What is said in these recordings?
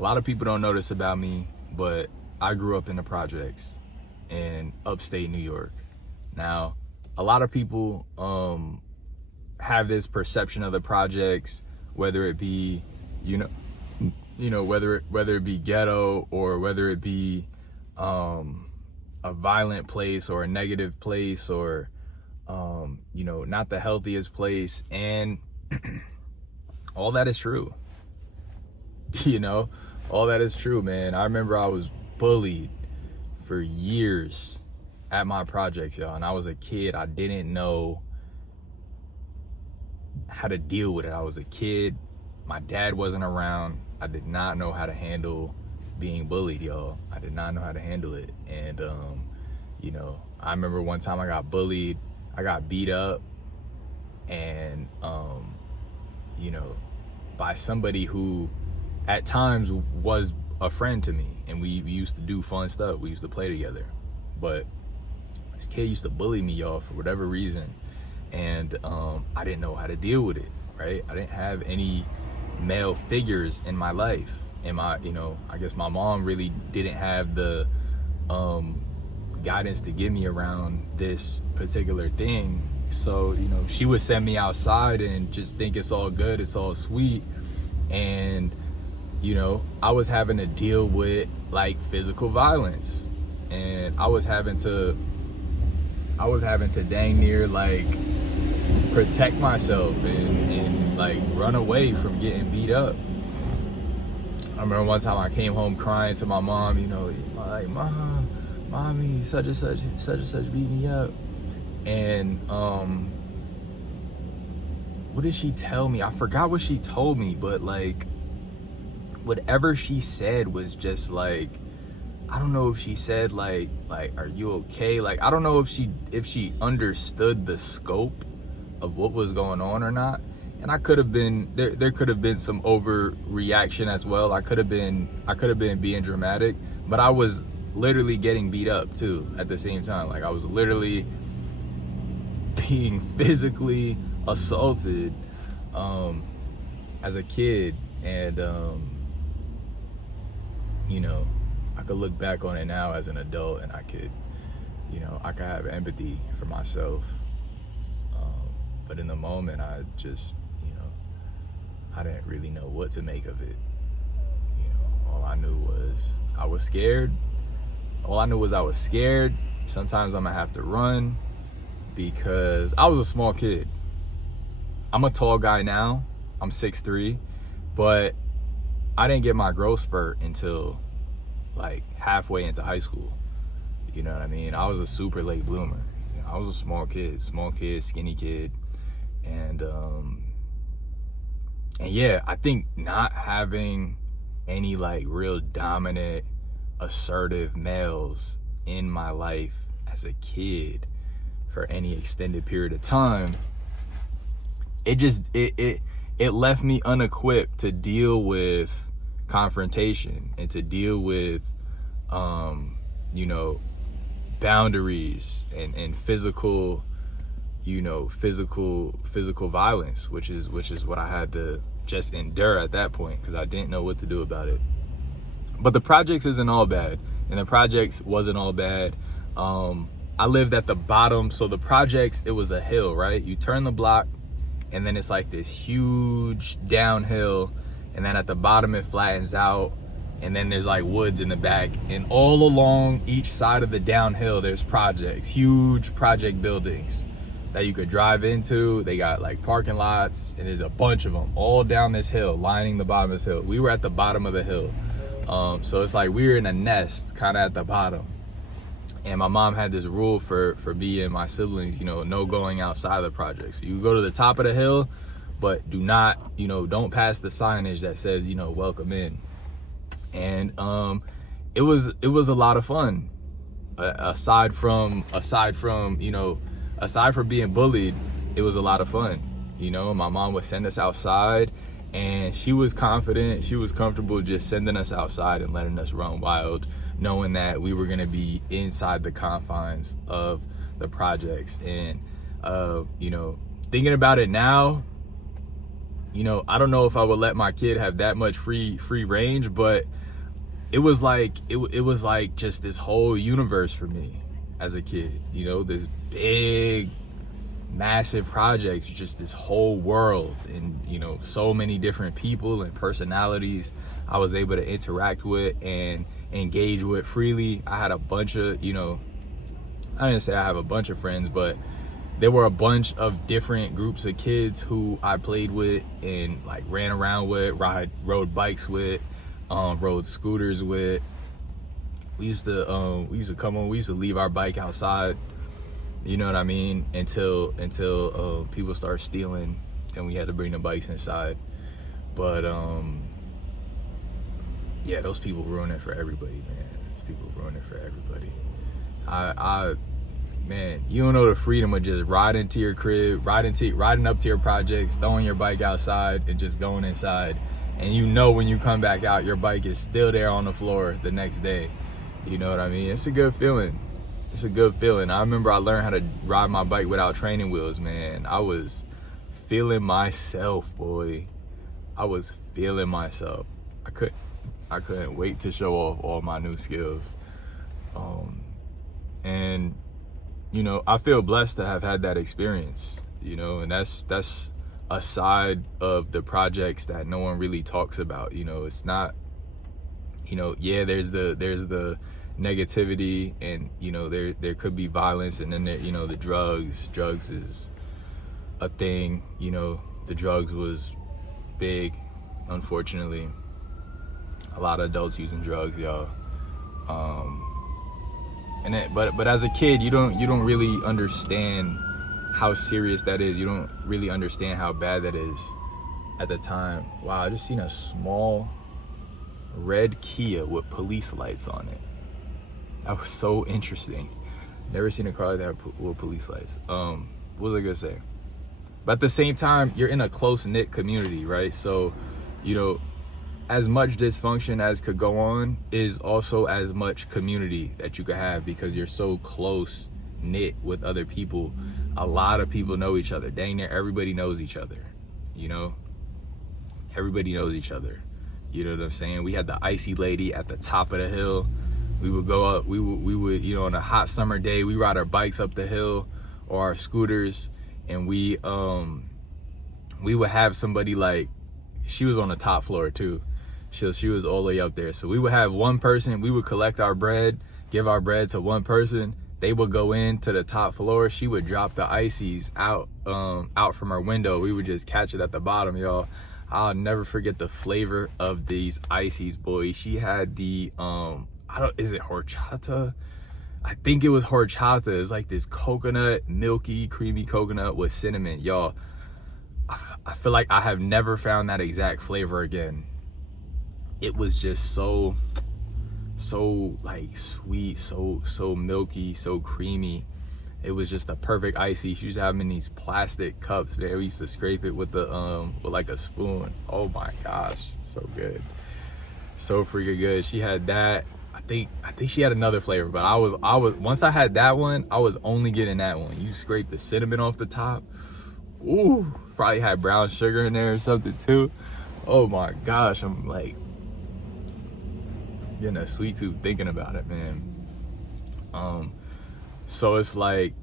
A lot of people don't know this about me, but I grew up in the projects in upstate New York. Now, a lot of people have this perception of the projects, whether it be, whether it be ghetto or whether it be a violent place or a negative place or not the healthiest place, and all that is true. All that is true, man. I remember I was bullied for years at my projects, y'all, and I was a kid. I didn't know how to deal with it. I was a kid. My dad wasn't around. I did not know how to handle being bullied, y'all. I did not know how to handle it. And I remember one time I got bullied. I got beat up, and by somebody who at times was a friend to me, and we used to do fun stuff. We used to play together. But this kid used to bully me, y'all, for whatever reason. And I didn't know how to deal with it, right? I didn't have any male figures in my life. And I guess my mom really didn't have the guidance to get me around this particular thing. So, she would send me outside and just think it's all good, it's all sweet. And, I was having to deal with like physical violence, and I was having to dang near like protect myself and like run away from getting beat up. I remember one time I came home crying to my mom, like, mommy, such and such beat me up. And what did she tell me? I forgot what she told me, but like whatever she said was just like, I don't know if she said like are you okay? Like, I don't know if she understood the scope of what was going on or not. And I could have been there could have been some overreaction as well. I could have been being dramatic, but I was literally getting beat up too at the same time. Like, I was literally being physically assaulted as a kid. And I could look back on it now as an adult, and I could have empathy for myself. But in the moment, I just, I didn't really know what to make of it. All I knew was I was scared. Sometimes I'm gonna have to run because I was a small kid. I'm a tall guy now. I'm 6'3", but I didn't get my growth spurt until like halfway into high school. You know what I mean? I was a super late bloomer. I was a small kid, skinny kid. And yeah, I think not having any like real dominant, assertive males in my life as a kid for any extended period of time, it left me unequipped to deal with confrontation and to deal with boundaries and physical violence, which is what I had to just endure at that point, because I didn't know what to do about it. But the projects isn't all bad, and the projects wasn't all bad. I lived at the bottom, so the projects, it was a hill, right? You turn the block, and then it's like this huge downhill, and then at the bottom it flattens out, and then there's like woods in the back, and all along each side of the downhill there's projects, huge project buildings that you could drive into. They got like parking lots, and there's a bunch of them all down this hill, lining the bottom of this hill. We were at the bottom of the hill, so it's like we were in a nest kind of at the bottom. And my mom had this rule for me and my siblings, no going outside the project. So you go to the top of the hill, but do not, don't pass the signage that says, welcome in. And it was a lot of fun. Aside from being bullied, it was a lot of fun. My mom would send us outside, and she was confident, she was comfortable just sending us outside and letting us run wild, knowing that we were gonna be inside the confines of the projects. And thinking about it now, you know, I don't know if I would let my kid have that much free range, but it was like it was like just this whole universe for me as a kid, you know, this big massive projects, just this whole world, and you know, so many different people and personalities I was able to interact with and engage with freely. I had a bunch of, you know, I didn't say I have a bunch of friends, but there were a bunch of different groups of kids who I played with and like ran around with, rode bikes with, rode scooters with. We used to come on, we used to leave our bike outside, you know what I mean, until people start stealing and we had to bring the bikes inside. But yeah, those people ruin it for everybody, man. Those people ruin it for everybody. Man, you don't know the freedom of just riding to your crib, riding up to your projects, throwing your bike outside and just going inside. And you know when you come back out, your bike is still there on the floor the next day. You know what I mean? It's a good feeling. It's a good feeling. I remember I learned how to ride my bike without training wheels, man. I was feeling myself, boy. I was feeling myself. I couldn't wait to show off all my new skills. And you know, I feel blessed to have had that experience, you know, and that's a side of the projects that no one really talks about. You know, it's not, you know, yeah, there's the negativity, and you know, there could be violence, and then there, you know, the drugs is a thing. You know, the drugs was big, unfortunately. A lot of adults using drugs, y'all. But as a kid, you don't really understand how serious that is. You don't really understand how bad that is at the time. Wow, I just seen a small red Kia with police lights on it. That was so interesting. Never seen a car like that with police lights. What was I gonna say? But at the same time, you're in a close-knit community, right? So, you know, as much dysfunction as could go on is also as much community that you could have, because you're so close knit with other people. A lot of people know each other. Dang near everybody knows each other, you know? Everybody knows each other. You know what I'm saying? We had the icy lady at the top of the hill. We would go up, we would, you know, on a hot summer day, we ride our bikes up the hill or our scooters, and we would have somebody, like, she was on the top floor too. She was all the way up there. So we would have one person, we would collect our bread, give our bread to one person. They would go into the top floor. She would drop the ices out from her window. We would just catch it at the bottom, y'all. I'll never forget the flavor of these ices, boy. She had the, is it horchata? I think it was horchata. It's like this coconut, milky, creamy coconut with cinnamon. Y'all, I feel like I have never found that exact flavor again. It was just so like sweet, so milky, so creamy. It was just a perfect icy. She used to have them in these plastic cups, man. We used to scrape it with the with like a spoon. Oh my gosh, so good, so freaking good. She had that. I think she had another flavor, but I was once I had that one, I was only getting that one. You scrape the cinnamon off the top. Ooh, probably had brown sugar in there or something too. Oh my gosh, I'm like getting a sweet tooth thinking about it, man. So it's like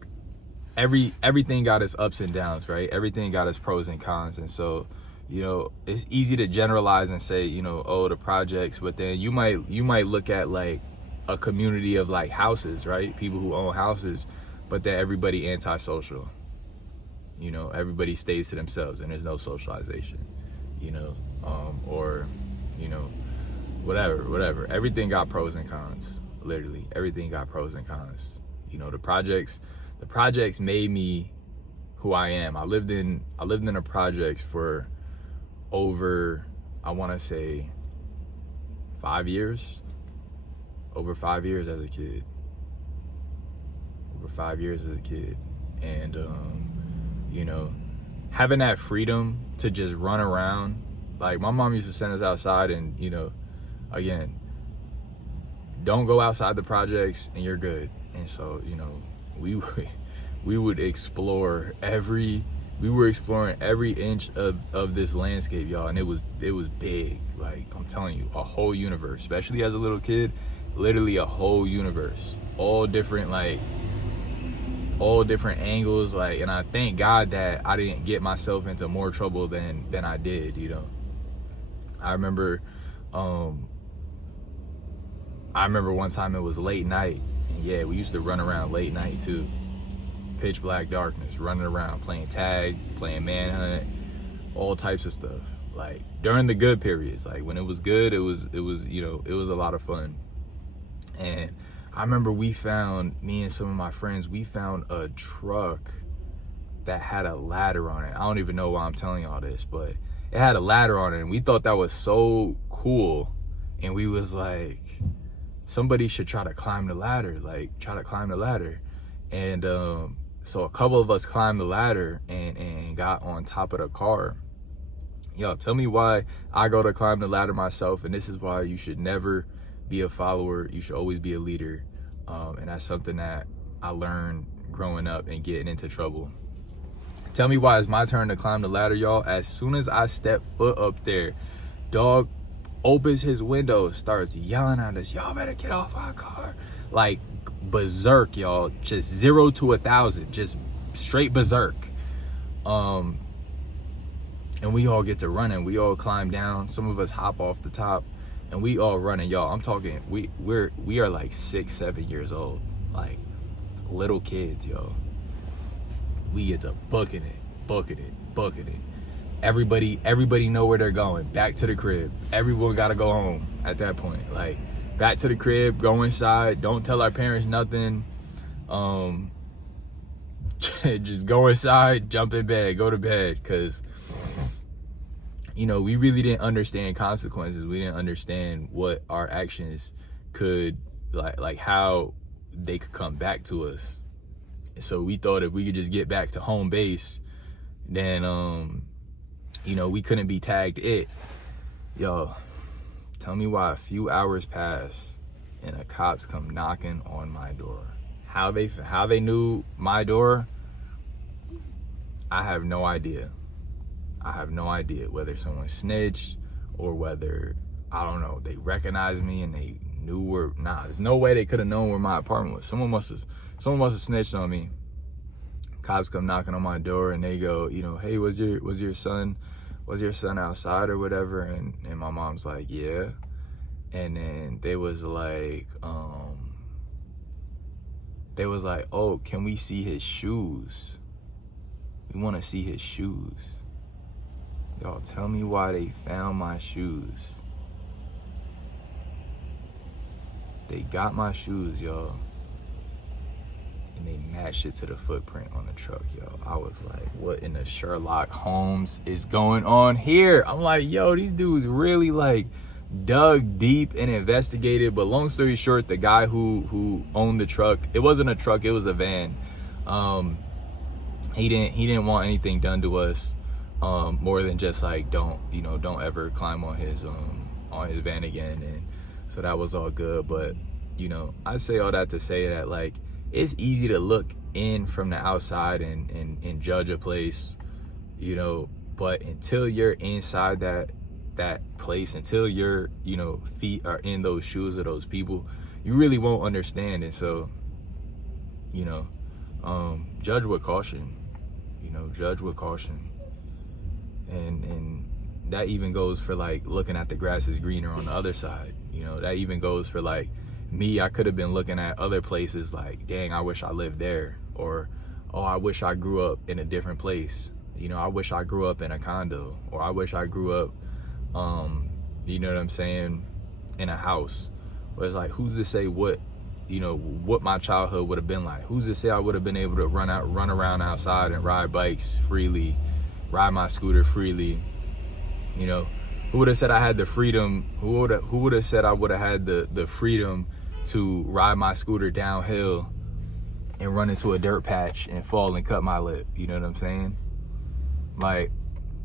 everything got its ups and downs, right? Everything got its pros and cons. And so, you know, it's easy to generalize and say, you know, oh, the projects, but then you might look at like a community of like houses, right? People who own houses, but then everybody antisocial. You know, everybody stays to themselves and there's no socialization, you know, or, you know, whatever. Everything got pros and cons. Literally, everything got pros and cons. You know, the projects made me who I am. I lived in the projects for over, I want to say 5 years. Over 5 years as a kid. Over 5 years as a kid. And you know, having that freedom to just run around. Like, my mom used to send us outside, and, you know, again, don't go outside the projects and you're good. And so, you know, we would explore every We were exploring every inch of this landscape, y'all, and it was big. Like, I'm telling you, a whole universe, especially as a little kid, literally a whole universe, all different angles, like, and I thank God that I didn't get myself into more trouble than I did, you know. I remember one time it was late night, and yeah, we used to run around late night too. Pitch black darkness, running around, playing tag, playing manhunt, all types of stuff. Like, during the good periods, like when it was good, it was, you know, it was a lot of fun. And I remember me and some of my friends, we found a truck that had a ladder on it. I don't even know why I'm telling y'all this, but it had a ladder on it, and we thought that was so cool. And we was like, somebody should try to climb the ladder, And so a couple of us climbed the ladder and got on top of the car. Yo, tell me why I go to climb the ladder myself, and this is why you should never be a follower. You should always be a leader. And that's something that I learned growing up and getting into trouble. Tell me why it's my turn to climb the ladder, y'all. As soon as I step foot up there, dog opens his window, starts yelling at us, y'all better get off our car. Like, berserk, y'all. Just 0 to 1,000, just straight berserk. And we all get to running. We all climb down. Some of us hop off the top, and we all running, y'all. I'm talking, we are like 6, 7 years old, like little kids, y'all. We get to booking it. Everybody know where they're going. Back to the crib. Everyone gotta go home at that point. Like, back to the crib, go inside, don't tell our parents nothing. Just go inside, jump in bed, go to bed, because, you know, we really didn't understand consequences. We didn't understand what our actions could, like how they could come back to us. So we thought if we could just get back to home base, then, you know, we couldn't be tagged it. Yo, tell me why a few hours pass and the cops come knocking on my door. How they knew my door, I have no idea. Whether someone snitched or whether, I don't know, they recognized me and they knew where. There's no way they could have known where my apartment was. Someone must have snitched on me. Cops come knocking on my door and they go, you know, hey, was your son outside or whatever? And my mom's like, yeah. And then they was like, oh, can we see his shoes? We want to see his shoes. Y'all, tell me why they found my shoes. They got my shoes, y'all. And they matched it to the footprint on the truck, yo. I was like, what in the Sherlock Holmes is going on here? I'm like, yo, these dudes really like dug deep and investigated. But long story short, the guy who owned the truck, it wasn't a truck, it was a van. He didn't want anything done to us, more than just like, don't ever climb on his van again. And so that was all good. But, you know, I say all that to say that, like, it's easy to look in from the outside and judge a place, you know, but until you're inside that place, until your, you know, feet are in those shoes of those people, you really won't understand. And so, you know, judge with caution, and that even goes for like looking at the grass is greener on the other side. You know, that even goes for like me. I could have been looking at other places like, dang, I wish I lived there, or, oh, I wish I grew up in a different place. You know, I wish I grew up in a condo, or I wish I grew up, you know what I'm saying, in a house. But it's like, who's to say what my childhood would have been like? Who's to say I would have been able to run around outside and ride bikes freely, ride my scooter freely? You know, who would have said I had the freedom? Who would have said I would have had the freedom to ride my scooter downhill and run into a dirt patch and fall and cut my lip? You know what I'm saying? Like,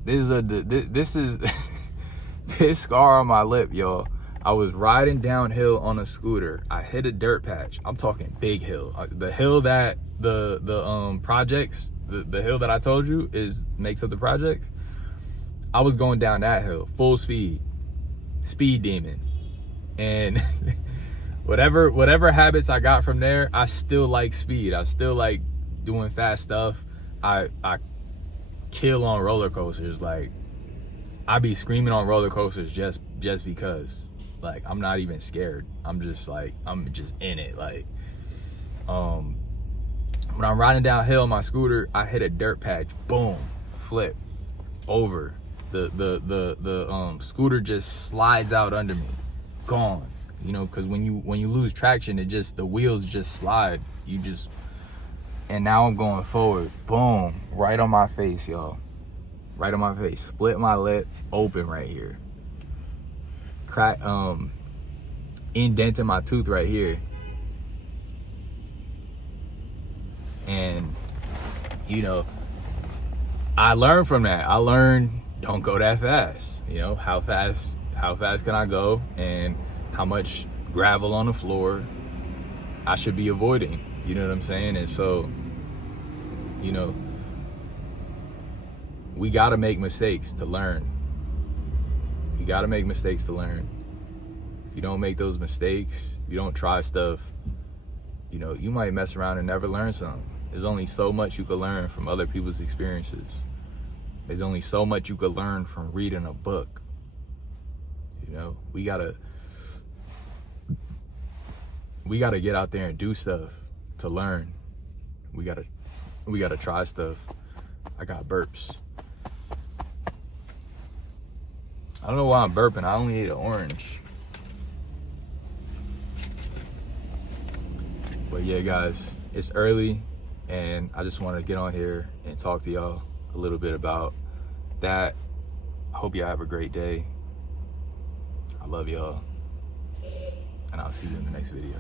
this is this scar on my lip, y'all. I was riding downhill on a scooter. I hit a dirt patch. I'm talking big hill. The hill that the projects, the hill that I told you makes up the projects. I was going down that hill full speed demon, and whatever habits I got from there, I still like speed. I still like doing fast stuff. I kill on roller coasters. Like, I be screaming on roller coasters just because. Like, I'm not even scared. I'm just in it. Like, when I'm riding downhill on my scooter, I hit a dirt patch, boom, flip over. The scooter just slides out under me, gone. You know, because when you lose traction, the wheels just slide. And now I'm going forward, boom, right on my face, y'all. Right on my face. Split my lip open right here. Crack, indented my tooth right here. And, you know, I learned from that. I learned, don't go that fast. You know, how fast can I go, and how much gravel on the floor I should be avoiding. You know what I'm saying? And so, you know, we gotta make mistakes to learn. You gotta make mistakes to learn. If you don't make those mistakes, you don't try stuff, you know, you might mess around and never learn something. There's only so much you could learn from other people's experiences. There's only so much you could learn from reading a book. You know, we gotta get out there and do stuff to learn. We gotta try stuff. I got burps. I don't know why I'm burping. I only ate an orange. But yeah, guys, it's early, and I just wanted to get on here and talk to y'all a little bit about that. I hope y'all have a great day. I love y'all, and I'll see you in the next video.